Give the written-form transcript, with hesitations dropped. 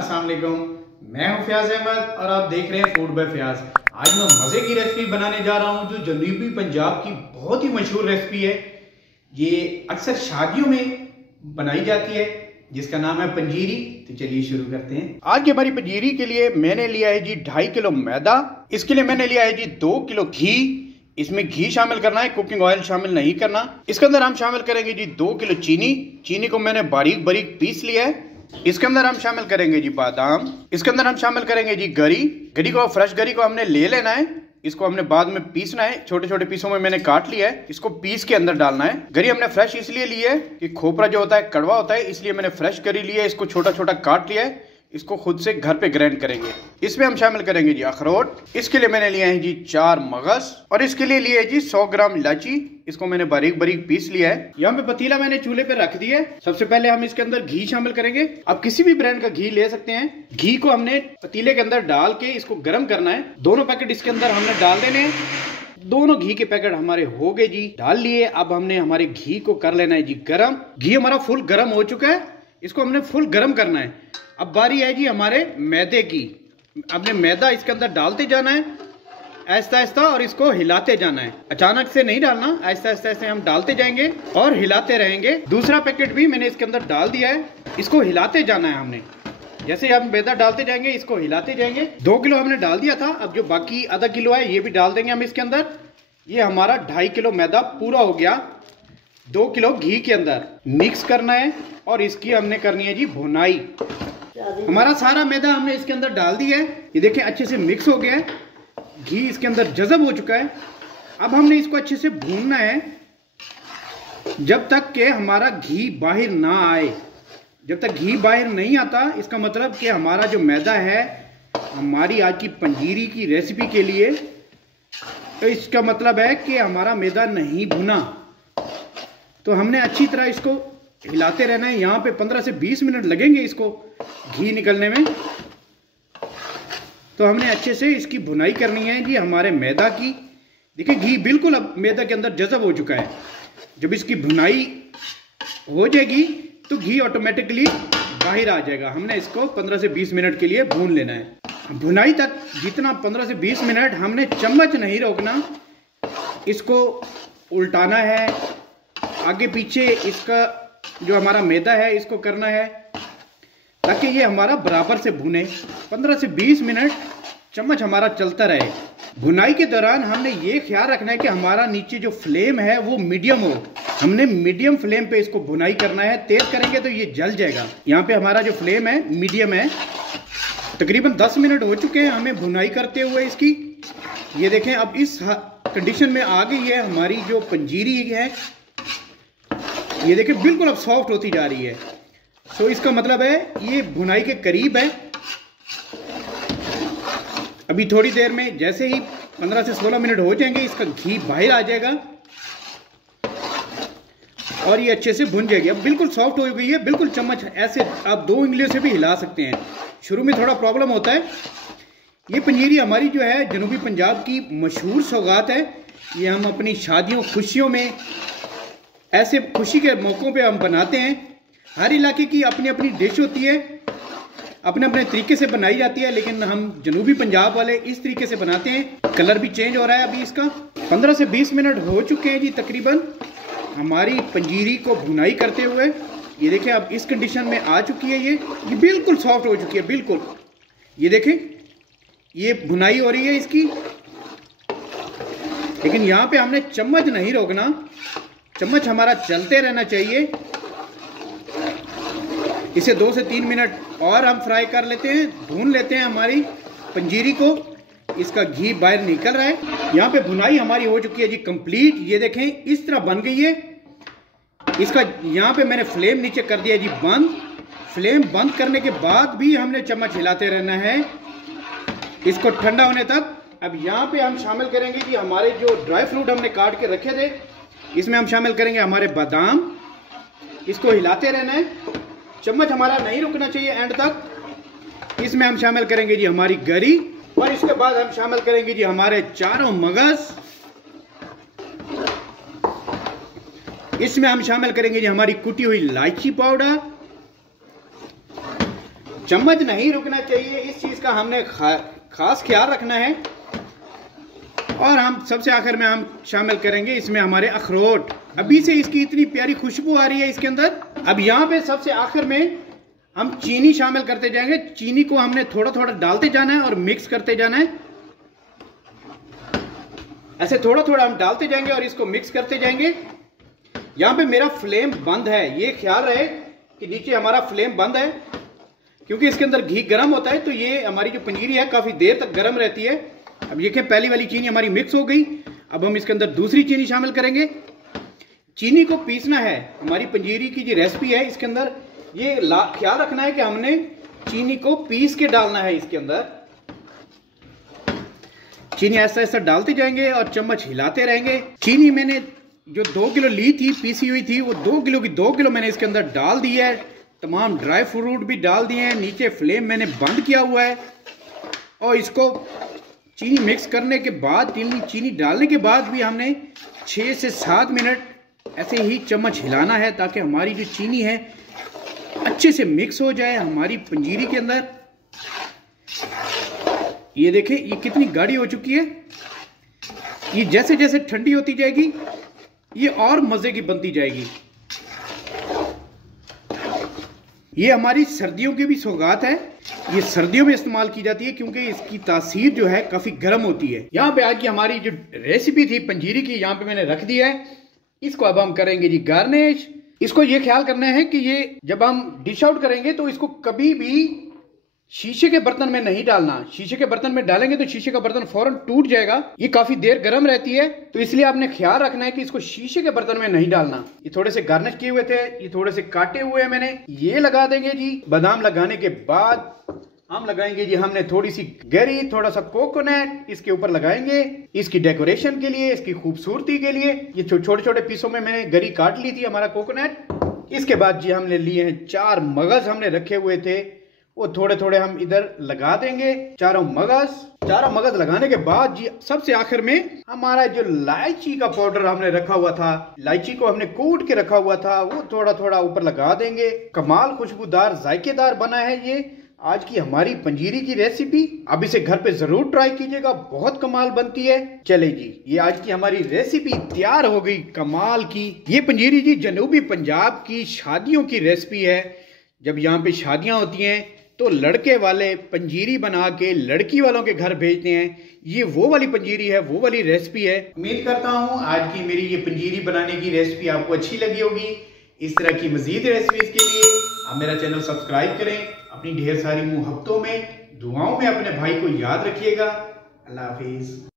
अस्सलाम वालेकुम। मैं हूं फयाज अहमद और आप देख रहे हैं फूड बाय फयाज। आज मैं मज़े की रेसिपी बनाने जा रहा हूं जो जनूबी पंजाब की बहुत ही मशहूर रेसिपी है। ये अक्सर शादियों में बनाई जाती है जिसका नाम है पंजीरी। तो चलिए शुरू करते हैं। आज की हमारी पंजीरी के लिए मैंने लिया है जी 2.5 किलो मैदा। इसके लिए मैंने लिया है जी 2 किलो घी। इसमें घी शामिल करना है, कुकिंग ऑयल शामिल नहीं करना। इसके अंदर हम शामिल करेंगे जी 2 किलो चीनी। चीनी को मैंने बारीक बारीक पीस लिया है। इसके अंदर हम शामिल करेंगे जी बादाम। इसके अंदर हम शामिल करेंगे जी गरी। गरी को, फ्रेश गरी को हमने ले लेना है। इसको हमने बाद में पीसना है। छोटे छोटे पीसों में मैंने काट लिया है। इसको पीस के अंदर डालना है। गरी हमने फ्रेश इसलिए ली है कि खोपरा जो होता है कड़वा होता है, इसलिए मैंने फ्रेश गरी ली है। इसको छोटा छोटा काट लिया है। इसको खुद से घर पे ग्राइंड करेंगे। इसमें हम शामिल करेंगे जी अखरोट। इसके लिए मैंने लिया है जी 4 मगज और इसके लिए लिए जी 100 ग्राम इलायची। इसको मैंने बारीक बारीक पीस लिया है। यहाँ पे पतीला मैंने चूल्हे पे रख दिया है। सबसे पहले हम इसके अंदर घी शामिल करेंगे। आप किसी भी ब्रांड का घी ले सकते हैं। घी को हमने पतीले के अंदर डाल के इसको गर्म करना है। दोनों पैकेट इसके अंदर हमने डाल देने हैं। दोनों घी के पैकेट हमारे हो गए जी, डाल लिए। अब हमने हमारे घी को कर लेना है जी गरम। घी हमारा फुल गरम हो चुका है। इसको हमने फुल गरम करना है। अब बारी है जी हमारे मैदे की। अपने मैदा इसके अंदर डालते जाना है ऐसा ऐसा और इसको हिलाते जाना है। अचानक से नहीं डालना, ऐसा ऐसा ऐसे हम डालते जाएंगे और हिलाते रहेंगे। दूसरा पैकेट भी मैंने इसके अंदर डाल दिया है। इसको हिलाते जाना है हमने। जैसे हम मैदा डालते जाएंगे इसको हिलाते जाएंगे। 2 किलो हमने डाल दिया था। अब जो बाकी आधा किलो है ये भी डाल देंगे हम इसके अंदर। ये हमारा 2.5 किलो मैदा पूरा हो गया 2 किलो घी के अंदर। मिक्स करना है और इसकी हमने करनी है जी भुनाई। हमारा सारा मैदा हमने इसके अंदर डाल दिया है। ये देखें अच्छे से मिक्स हो गया है। घी इसके अंदर जज़ब हो चुका है। अब हमने इसको अच्छे से भूनना है जब तक कि हमारा घी बाहर ना आए। जब तक घी बाहर नहीं आता इसका मतलब कि हमारा जो मैदा है हमारी आज की पंजीरी की रेसिपी के लिए, तो इसका मतलब है कि हमारा मैदा नहीं भुना। तो हमने अच्छी तरह इसको हिलाते रहना है। यहाँ पे 15 से 20 मिनट लगेंगे इसको घी निकलने में। तो हमने अच्छे से इसकी भुनाई करनी है जी हमारे मैदा की। देखिए घी बिल्कुल अब मैदा के अंदर जज़ब हो चुका है। जब इसकी भुनाई हो जाएगी तो घी ऑटोमेटिकली बाहर आ जाएगा। हमने इसको 15 से 20 मिनट के लिए भून लेना है। भुनाई तक जितना 15 से 20 मिनट हमने चम्मच नहीं रोकना, इसको उल्टाना है। आगे पीछे इसका जो हमारा मैदा है इसको करना है ताकि ये हमारा बराबर से भुने। 15 से 20 मिनट चम्मच हमारा चलता रहे। भुनाई के दौरान हमने ये ख्याल रखना है कि हमारा नीचे जो फ्लेम है वो मीडियम हो। हमने मीडियम फ्लेम पे इसको भुनाई करना है। तेज करेंगे तो ये जल जाएगा। यहाँ पे हमारा जो फ्लेम है मीडियम है। तकरीबन 10 मिनट हो चुके हैं हमें भुनाई करते हुए इसकी। ये देखें अब इस कंडीशन में आ गई है हमारी जो पंजीरी है। ये देखिए बिल्कुल अब सॉफ्ट होती जा रही है। तो इसका मतलब है ये भुनाई के करीब है। अभी थोड़ी देर में जैसे ही 15 से 16 मिनट हो जाएंगे इसका घी बाहर आ जाएगा और ये अच्छे से भुन जाएगी। अब बिल्कुल सॉफ्ट हो गई है। बिल्कुल चम्मच ऐसे आप 2 उंगलियों से भी हिला सकते हैं। शुरू में थोड़ा प्रॉब्लम होता है। ये पंजीरी हमारी जो है जनूबी पंजाब की मशहूर सौगात है। ये हम अपनी शादियों खुशियों में, ऐसे खुशी के मौक़ों पे हम बनाते हैं। हर इलाके की अपनी अपनी डिश होती है, अपने अपने तरीके से बनाई जाती है, लेकिन हम जनूबी पंजाब वाले इस तरीके से बनाते हैं। कलर भी चेंज हो रहा है अभी इसका। 15 से 20 मिनट हो चुके हैं जी तकरीबन हमारी पंजीरी को भुनाई करते हुए। ये देखें अब इस कंडीशन में आ चुकी है। ये बिल्कुल सॉफ्ट हो चुकी है बिल्कुल। ये देखें ये भुनाई हो रही है इसकी। लेकिन यहाँ पे हमने चम्मच नहीं रोकना, चम्मच हमारा चलते रहना चाहिए। इसे 2 से 3 मिनट और हम फ्राई कर लेते हैं, भून लेते हैं हमारी पंजीरी को। इसका घी बाहर निकल रहा है। यहाँ पे भुनाई हमारी हो चुकी है जी कंप्लीट। ये देखें इस तरह बन गई है। इसका यहाँ पे मैंने फ्लेम नीचे कर दिया जी बंद। फ्लेम बंद करने के बाद भी हमने चम्मच हिलाते रहना है इसको ठंडा होने तक। अब यहाँ पे हम शामिल करेंगे जी हमारे जो ड्राई फ्रूट हमने काट के रखे थे। इसमें हम शामिल करेंगे हमारे बादाम। इसको हिलाते रहना है, चम्मच हमारा नहीं रुकना चाहिए एंड तक। इसमें हम शामिल करेंगे जी हमारी गरी और इसके बाद हम शामिल करेंगे जी हमारे 4 मगज। इसमें हम शामिल करेंगे जी हमारी कुटी हुई इलायची पाउडर, चम्मच नहीं रुकना चाहिए, इस चीज का हमने खास ख्याल रखना है। और हम सबसे आखिर में हम शामिल करेंगे इसमें हमारे अखरोट। अभी से इसकी इतनी प्यारी खुशबू आ रही है इसके अंदर। अब यहाँ पे सबसे आखिर में हम चीनी शामिल करते जाएंगे। चीनी को हमने थोड़ा थोड़ा डालते जाना है और मिक्स करते जाना है। ऐसे थोड़ा थोड़ा हम डालते जाएंगे और इसको मिक्स करते जाएंगे। यहाँ पे मेरा फ्लेम बंद है, ये ख्याल रहे कि नीचे हमारा फ्लेम बंद है, क्योंकि इसके अंदर घी गर्म होता है, तो ये हमारी जो पंजीरी है काफी देर तक गर्म रहती है। अब देखिए पहली वाली चीनी हमारी मिक्स हो गई। अब हम इसके अंदर दूसरी चीनी शामिल करेंगे। चीनी को पीसना है। हमारी पंजीरी की जो रेसिपी है इसके अंदर ये ख्याल रखना है कि हमने चीनी को पीस के डालना है। इसके अंदर चीनी ऐसा ऐसा डालते जाएंगे और चम्मच हिलाते रहेंगे। चीनी मैंने जो 2 किलो ली थी, पीसी हुई थी, वो 2 किलो की 2 किलो मैंने इसके अंदर डाल दी है। तमाम ड्राई फ्रूट भी डाल दिए हैं। नीचे फ्लेम मैंने बंद किया हुआ है और इसको चीनी मिक्स करने के बाद, चीनी डालने के बाद भी हमने 6 से 7 मिनट ऐसे ही चम्मच हिलाना है, ताकि हमारी जो चीनी है अच्छे से मिक्स हो जाए हमारी पंजीरी के अंदर। ये देखें ये कितनी गाढ़ी हो चुकी है। ये जैसे जैसे ठंडी होती जाएगी ये और मजे की बनती जाएगी। ये हमारी सर्दियों की भी सौगात है। ये सर्दियों में इस्तेमाल की जाती है क्योंकि इसकी तासीर जो है काफी गर्म होती है। यहाँ पे आज की हमारी जो रेसिपी थी पंजीरी की, यहाँ पे मैंने रख दी है। इसको अब हम करेंगे जी गार्निश। इसको ये ख्याल करना है कि ये जब हम डिश आउट करेंगे तो इसको कभी भी शीशे के बर्तन में नहीं डालना। शीशे के बर्तन में डालेंगे तो शीशे का बर्तन फौरन टूट जाएगा। ये काफी देर गर्म रहती है, तो इसलिए आपने ख्याल रखना है कि इसको शीशे के बर्तन में नहीं डालना। ये थोड़े से गार्निश किए हुए थे, ये थोड़े से काटे हुए हैं मैंने, ये लगा देंगे जी। बादाम लगाने के बाद हम लगाएंगे जी, हमने थोड़ी सी गरी, थोड़ा सा कोकोनट इसके ऊपर लगाएंगे इसकी डेकोरेशन के लिए, इसकी खूबसूरती के लिए। ये छोटे छोटे पीसों में मैंने गरी काट ली थी हमारा कोकोनट। इसके बाद जी हमने लिए हैं 4 मगज हमने रखे हुए थे, वो थोड़े थोड़े हम इधर लगा देंगे। चारों मगज लगाने के बाद जी सबसे आखिर में हमारा जो इलायची का पाउडर हमने रखा हुआ था, इलायची को हमने कूट के रखा हुआ था, वो थोड़ा थोड़ा ऊपर लगा देंगे। कमाल खुशबूदार जायकेदार बना है ये आज की हमारी पंजीरी की रेसिपी। अब इसे घर पे जरूर ट्राई कीजिएगा, बहुत कमाल बनती है। चले जी, ये आज की हमारी रेसिपी तैयार हो गई कमाल की। ये पंजीरी जी जनूबी पंजाब की शादियों की रेसिपी है। जब यहाँ पे शादियां होती हैं तो लड़के वाले पंजीरी बना के लड़की वालों के घर भेजते हैं। ये वो वाली पंजीरी है, वो वाली रेसिपी है। उम्मीद करता हूँ आज की मेरी ये पंजीरी बनाने की रेसिपी आपको अच्छी लगी होगी। इस तरह की मजीद रेसिपीज के लिए आप मेरा चैनल सब्सक्राइब करें। अपनी ढेर सारी मुहब्बतों में, दुआओं में अपने भाई को याद रखिएगा। अल्लाह हाफिज।